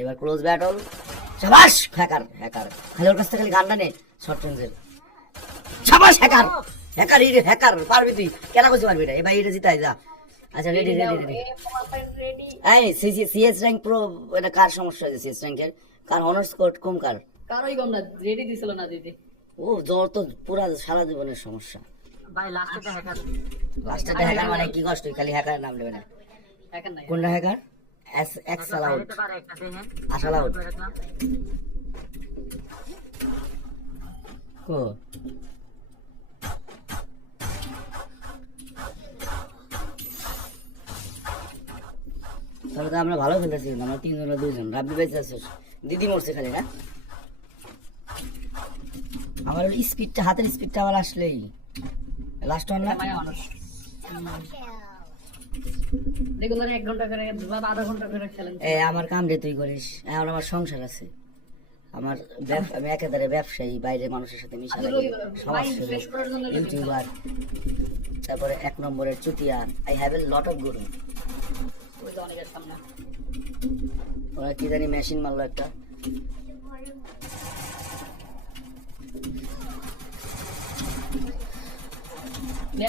এবার close battle. শাবাশ hacker hacker, খালি ওর কাছ থেকে খালি গানটা নে শর্ট রেঞ্জের। শাবাশ হ্যাকার হ্যাকার হ্যাকার, পারবি তুই কেন করতে পারবি না? এবার এটা জিতাই যা। আচ্ছা রেডি রেডি রেডি। এই সিএস র্যাঙ্ক প্রো, এটা কার সমস্যা হয়েছে? সিএস র্যাঙ্কের কার অনার্স কোড কম কার? কারোই কম না, রেডি দিছিল না দিদি। ও জ্বর তো পুরা সারা জীবনের সমস্যা ভাই লাস্টে হ্যাকার। লাস্টে হ্যাকার মানে কি কষ্ট? খালি হ্যাকার নাম নেবে না। হ্যাকার নাই। কোনটা হ্যাকার? এক্স আলাউড, আশা আলাউড কো। তাহলে তো আমরা ভালো খেলতেছি, আমরা তিনজন দুইজন। রাব্বি বেঁচে আছিস, দিদি মরছে খালি না। আমার স্পিডটা, হাতের স্পিডটা আবার আসলেই লাস্ট ওয়ান না। দেখুন 1 ঘন্টা করে বা আধা ঘন্টা করে খেলেন। আমার কাম রে তুই করিস, এখন আমার সংসার আছে। আমার আমি একেবারে ব্যবসায়ী, বাইরে মানুষের সাথে মিশা লাগে, ইউটিউবার, তারপরে 1 নম্বরের Chutia. I have a lot of গুরু। অনেকের সামনে ওরা কি জানি মেশিন মারলো একটা।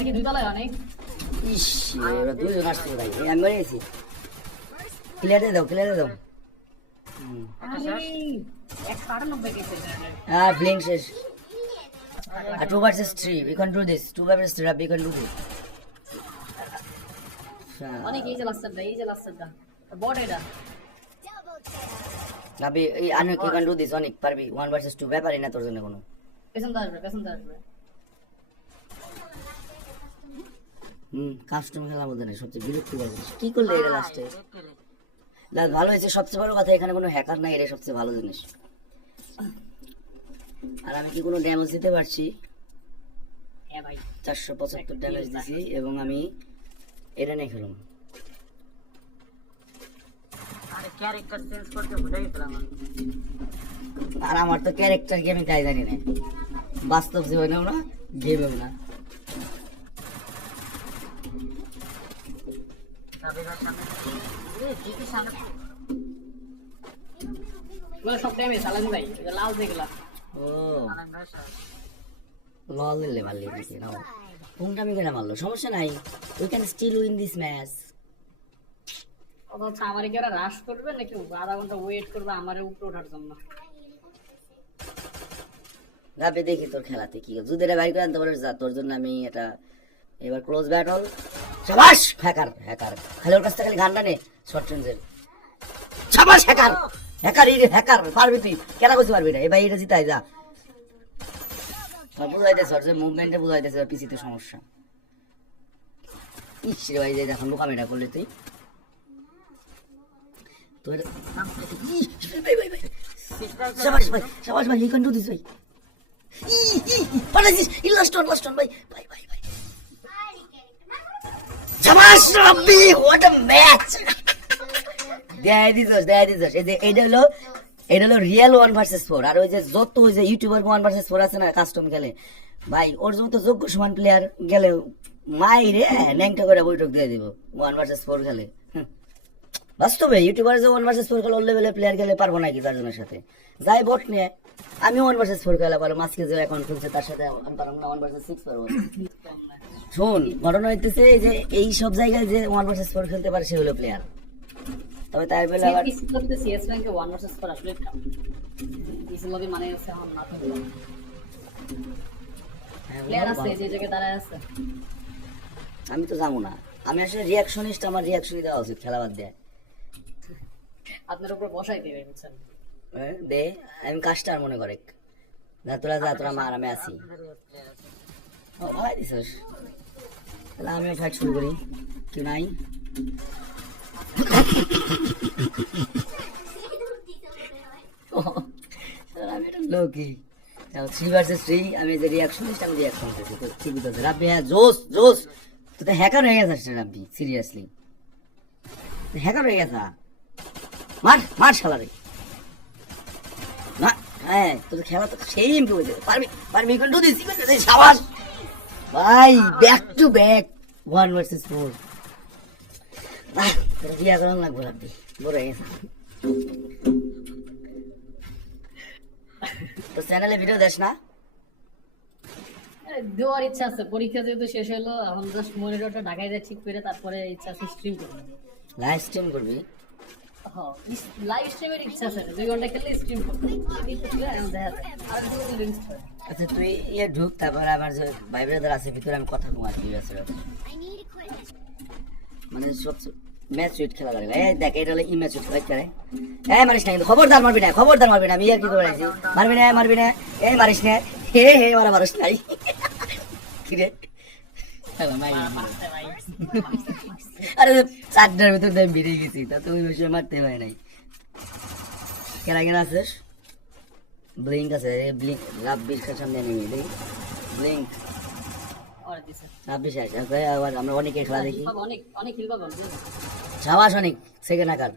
কি দুই তলায় অনেক। ইস ওরা দুইজন আসছে ভাই, আমি মরে গেছি। ক্লিয়ার দিয়ে দাও, ক্লিয়ার দিয়ে দাও। ব্লিঙ্ক শেষ। 2 versus 3, we can do this. 2 versus 3, we can do this. অনেক এই যে লাস্টারটা বট এটা। রাবি এই আনু কি can do this? অনেক পারবি। 1 versus 2 ব্যাপারই না তোর জন্য কোনো। পেছন দা আসবে। কাস্টম খেলা বলতে নেই, সবচেয়ে বিরক্তিকর জিনিস। কি করলে এটা লাস্টে? ভালো হয়েছে, সবচেয়ে বড় কথা এখানে কোনো হ্যাকার নাই, এটা সবচেয়ে ভালো জিনিস। আর আমি কি কোনো ড্যামেজ দিতে পারছি? হ্যাঁ ভাই 475 ড্যামেজ দিছি এবং আমি এটা নিয়ে খেলুম। আরে ক্যারেক্টার চেঞ্জ করতে ভুলে গেছিলাম। আর আমার তো ক্যারেক্টার কি আমি তাই জানি না, বাস্তব জীবনেও না, গেমেও না। সব ড্যামেজ আলান ভাই, লাল দেখলাম। ও লল দিলে মারলি নাকি? নাও কোনটা আমি কেন মারলো, সমস্যা নাই, we can still win this match. অথচ আমার কি ওরা রাশ করবে নাকি আধা ঘন্টা ওয়েট করবে আমার উপরে ওঠার জন্য? যাবে দেখি তোর খেলাতে কি যুদ্ধের বাইর করে আনতে পারিস, যা তোর জন্য আমি এটা। এবার ক্লোজ ব্যাটল। শাবাশ হ্যাকার হ্যাকার, খালি ওর কাছ থেকে খালি গানটা নে শর্ট রেঞ্জের। শাবাশ হ্যাকার হ্যাকার হ্যাকার, পারবি তুই কেন করতে পারবি না? এবার এটা জিতাই যা। বুঝাইতেছে ওর যে মুভমেন্টে বুঝাইতেছে পিসিতে সমস্যা। ইস রে ভাই, এখন বোকামিটা করলে তুই। তোর শাবাশ ভাই, শাবাশ ভাই, ইউ ক্যান ডু দিস ভাই। পারাইছিস ই লাস্ট ওয়ান ভাই ভাই ভাই ভাই। শাবাশ রাব্বি, হোয়াট আ ম্যাচ। দেয় দিস এই যে এটা হলো রিয়েল 1 ভার্সেস 4। আর ওই যে যত ওই যে ইউটিউবার 1 ভার্সেস 4 আছে না, কাস্টম খেলে ভাই, ওর মতো যোগ্য সমান প্লেয়ার গেলে মাই রে ন্যাংটা করে বৈঠক দিয়ে দিব। 1 ভার্সেস 4 খেলে বাস্তবে ইউটিউবার যে 1 ভার্সেস 4 খেলে ওর লেভেলের প্লেয়ার গেলে পারবো নাকি চারজনের সাথে? যাই বট নিয়ে আমি 1 ভার্সেস 4 খেলা পারবো, মাঝকে যে অ্যাকাউন্ট খুলছে তার সাথে আমি পারবো না 1 ভার্সেস 6 পারবো। শোন ঘটনা হইতেছে যে এই সব জায়গায় যে 1 ভার্সেস 4 খেলতে পারে সে হলো প্লেয়ার। তবে তাই বলে আবার সিএস র্যাঙ্কে 1 ভার্সেস 4 আসলে ইসি লবি মানে আছে আমার না থাকলো প্লেয়ার আছে যে জায়গায় দাঁড়ায় আছে। আমি তো জানো না, আমি আসলে রিঅ্যাকশনিস্ট, আমার রিঅ্যাকশনই দেওয়া উচিত খেলা বাদ দিয়ে। আপনার উপর বসাই দিবে বুঝছেন দে আমি কাস্টার মনে করে যা তোরা মার, আমি আছি। ও ভাই দিছস, তাহলে আমিও ফাইট শুরু করি, কি নাই? আমি একটা লোকই 3 ভার্সেস 3, আমি যে রিঅ্যাকশনিস্ট, আমি রিঅ্যাকশন করছি তো ঠিকই তো। রাব্বি হ্যাঁ জোস তুই তো হ্যাকার হয়ে গেছিস রাব্বি, সিরিয়াসলি হ্যাকার হয়ে গেছা। মার শালারে না। হ্যাঁ তোর খেলা তো সেই ইমপ্রুভ হয়েছে, পারবি ইউ ক্যান ডু দিস, শাবাশ ভাই, ব্যাক টু ব্যাক 1 ভার্সেস 4। তোর বিয়া করান লাগবে রাব্বি, বড় হয়ে গেছে। চ্যানেলে ভিডিও দেশ না? দেওয়ার ইচ্ছা আছে, পরীক্ষা যেহেতু শেষ হলো এখন জাস্ট মনিটরটা ঢাকায় দিয়ে ঠিক করে তারপরে ইচ্ছা আছে স্ট্রিম করবো। লাইভ স্ট্রিম করবি? হ্যাঁ, লাইভ স্ট্রিমের ইচ্ছা আছে, 2 ঘন্টা খেললে স্ট্রিম করবো, এই তো ছিল, এখন দেখা যায় আর কিছু লিঙ্ক হয়। আচ্ছা তুই ইয়ে ঢুক, তারপর আমার যে ভাই ব্রাদার আছে ভিতরে আমি কথা কম আর কি আছে মানে সব ম্যাচ উইট খেলা লাগে। এই দেখ এটা হলো ম্যাচ উইট খেলা করে। এই মারিস না কিন্তু, খবরদার মারবি না, খবরদার মারবি না, আমি আর কি করে আছি, মারবি না মারবি না, এই মারিস না, হে হে মারা মারিস নাই কি রে। আরে চারটার ভিতর আমি বেরিয়ে গেছি, তা তো ওই বিষয়ে মারতে হয় নাই। কেনা কেনা আছিস? ব্লিঙ্ক আছে, ব্লিঙ্ক লাভ 20 এর সামনে নেই ব্লিঙ্ক আর দিছে লাভ 20 আছে। আবার আমরা অনেকে খেলা দেখি, অনেক অনেক হিল পাবো সাবাস অনেক সেকেন্ড আকার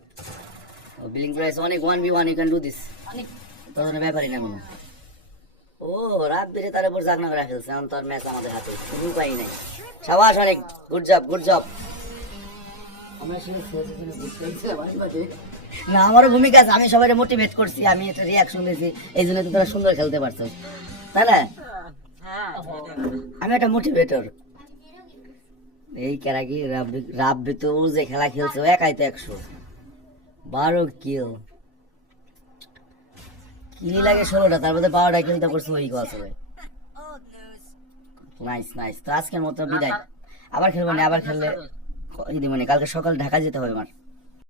ব্লিঙ্ক প্রাইস অনেক 1v1 you can do this. অনেক। তোর জন্য ব্যাপারই না কোনো। ও রাত বেড়ে তার উপর জাগনা করে খেলছে, এখন তোর ম্যাচ আমাদের হাতে, কোনো উপায় নাই। সাবাস অনেক, গুড জব গুড জব। আমরা শুধু না আমারও ভূমিকা আছে, আমি সবাই মোটিভেট করছি, আমি একটা রিয়াকশন দিয়েছি, এই জন্য তো তোরা সুন্দর খেলতে পারছো, তাই না? আমি একটা মোটিভেটর। এই কেরাকি রাব্বি তো ও যে খেলা খেলছে ও একাই তো 112 কিল, কিল লাগে 16টা, তার মধ্যে 12টা কিল তো করছে ওই কথা। নাইস নাইস, তো আজকের মতো বিদায়, আবার খেলবো না, আবার খেললে মানে কালকে সকাল ঢাকা যেতে হবে আমার।